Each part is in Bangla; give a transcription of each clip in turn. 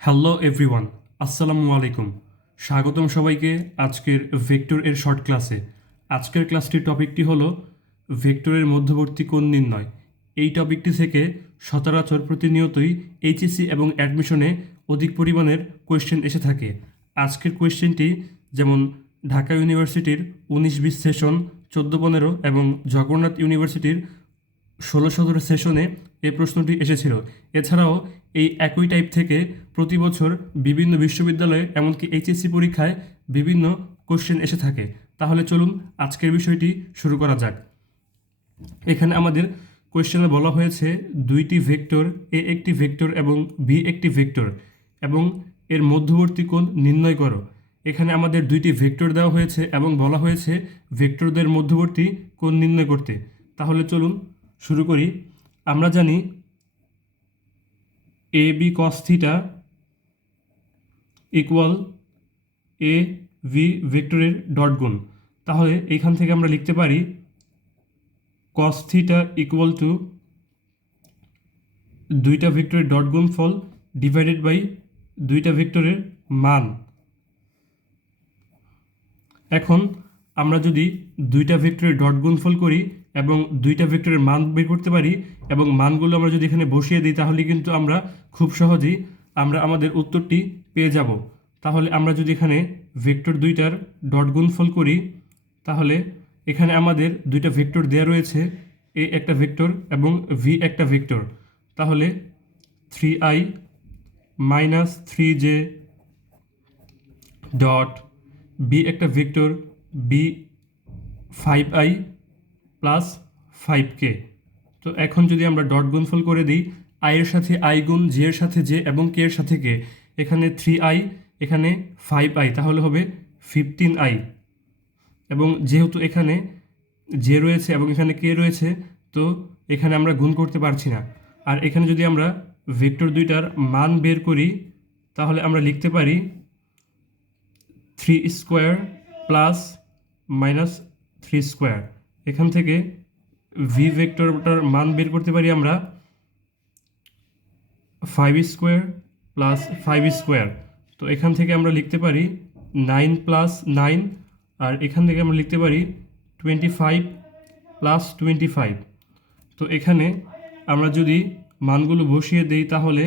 হ্যালো এভরিওয়ান, আসসালামু আলাইকুম। স্বাগতম সবাইকে আজকের ভেক্টর এর শর্ট ক্লাসে। আজকের ক্লাসটির টপিকটি হলো ভেক্টরের মধ্যবর্তী কোণ নির্ণয়। এই টপিকটি থেকে সচরাচর প্রতিনিয়তই এইচএসসি এবং অ্যাডমিশনে অধিক পরিমাণের কোয়েশ্চেন এসে থাকে। আজকের কোয়েশ্চেনটি যেমন ঢাকা ইউনিভার্সিটির 19-20 সেশন, 14-15 এবং জগন্নাথ ইউনিভার্সিটির 16-17 সেশনে এই প্রশ্নটি এসেছিল। এছাড়াও এই একই টাইপ থেকে প্রতি বছর বিভিন্ন বিশ্ববিদ্যালয়ে এমনকি এইচএসসি পরীক্ষায় বিভিন্ন কোশ্চেন এসে থাকে। তাহলে চলুন আজকের বিষয়টি শুরু করা যাক। এখানে আমাদের কোয়েশ্চেনে বলা হয়েছে দুইটি ভেক্টর, এ একটি ভেক্টর এবং বি একটি ভেক্টর, এবং এর মধ্যবর্তী কোণ নির্ণয় করো। এখানে আমাদের দুইটি ভেক্টর দেওয়া হয়েছে এবং বলা হয়েছে ভেক্টরদের মধ্যবর্তী কোণ নির্ণয় করতে। তাহলে চলুন শুরু করি। আমরা জানি A B cos theta equal A V ভেক্টরের ডট গুণ। তাহলে এইখান থেকে আমরা লিখতে পারি কস থিটা ইকুয়াল টু দুইটা ভেক্টরের ডট গুণফল ডিভাইডেড বাই দুইটা ভেক্টরের মান। এখন আমরা যদি দুইটা ভেক্টরের ডট গুণফল করি এবং দুইটা ভেক্টরের মান বের করতে পারি এবং মানগুলো আমরা যদি এখানে বসিয়ে দিই, তাহলে কিন্তু আমরা খুব সহজেই আমাদের উত্তরটি পেয়ে যাব। তাহলে আমরা যদি এখানে ভেক্টর দুইটার ডট গুণফল করি, তাহলে এখানে আমাদের দুইটা ভেক্টর দেওয়া রয়েছে, এ একটা ভেক্টর এবং ভি একটা ভেক্টর। তাহলে 3i minus 3j dot B একটা vector B 5i plus 5k। তো এখন যদি আমরা ডট গুণফল করে দিই, i এর সাথে i গুণ, j এর সাথে j এবং k এর সাথে k, এখানে 3i এখানে 5i, তাহলে হবে 15i। এবং যেহেতু এখানে j রয়েছে এবং এখানে k রয়েছে, তো এখানে আমরা গুণ করতে পারছি না। আর এখানে যদি আমরা ভেক্টর দুইটার মান বের করি, তাহলে আমরা লিখতে পারি 3 স্কোয়ার প্লাস মাইনাস 3 স্কোয়ার। এখান থেকে ভি ভেক্টরটার মান বের করতে পারি আমরা 5 স্কোয়ার প্লাস 5 স্কোয়ার। তো এখান থেকে আমরা লিখতে পারি 9 প্লাস 9, আর এখান থেকে আমরা লিখতে পারি 25 প্লাস 25। তো এখানে আমরা যদি মানগুলো বসিয়ে দিই, তাহলে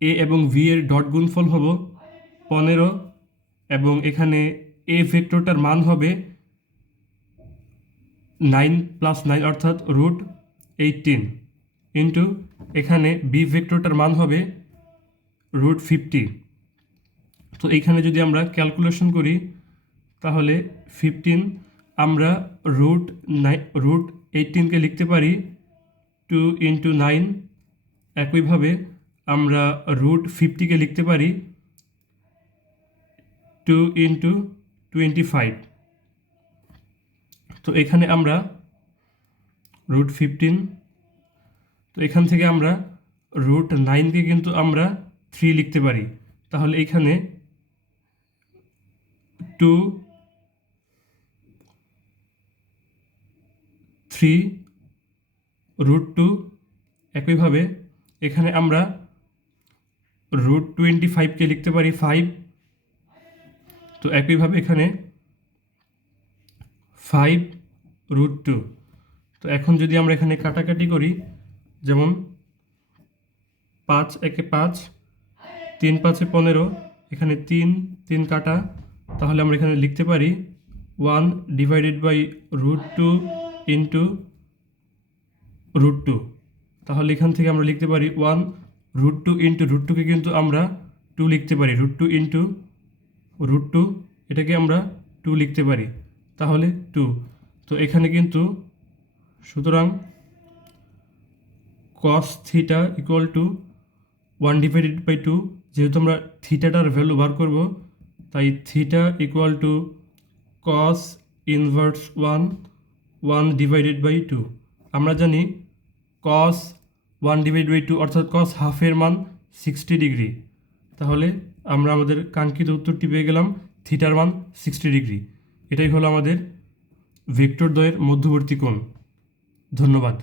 এ এবং ভি এর ডট গুণফল হব 15, এবং এখানে এ ভেক্টরটার মান হবে 9 প্লাস 9 অর্থাৎ √18 ইন্টু এখানে বি ভেক্টরটার মান হবে √50। তো এইখানে যদি আমরা ক্যালকুলেশন করি, তাহলে 15 আমরা √18কে লিখতে পারি 2 ইন্টু 9। একইভাবে আমরা √50কে লিখতে পারি 2 ইন্টু 25। তো এখানে আমরা √15, তো এখান থেকে আমরা √9কে কিন্তু আমরা 3 লিখতে পারি। তাহলে এখানে 2 3 √2। একইভাবে এখানে আমরা √25কে লিখতে পারি 5। তো একইভাবে এখানে 5 √2। তো এখন যদি আমরা এখানে কাটাকাটি করি, যেমন 5 একে 5, 3 5 15, এখানে 3 3 কাটা, তাহলে আমরা এখানে লিখতে পারি 1 ডিভাইডেড বাই √2 ইন্টু √2। তাহলে এখান থেকে আমরা লিখতে পারি 1 √2 ইন্টু √2কে কিন্তু আমরা 2 লিখতে পারি, √2 ইন্টু √2 এটাকে আমরা 2 লিখতে পারি, তাহলে 2। তো এখানে কিন্তু সুতরাং cos theta equal to 1 divided by 2, যেহেতু আমরা থিটাটার ভ্যালু বার করব, তাই theta equal to cos inverse 1 divided by 2। আমরা জানি cos 1 ডিভাইড বাই 2 অর্থাৎ cos হাফের মান 60 ডিগ্রি। তাহলে আমরা আমাদের কাঙ্ক্ষিত উত্তরটি পেয়ে গেলাম, থিটার মান 60 ডিগ্রি। এটাই হলো আমাদের ভেক্টর দ্বয়ের মধ্যবর্তী কোণ। ধন্যবাদ।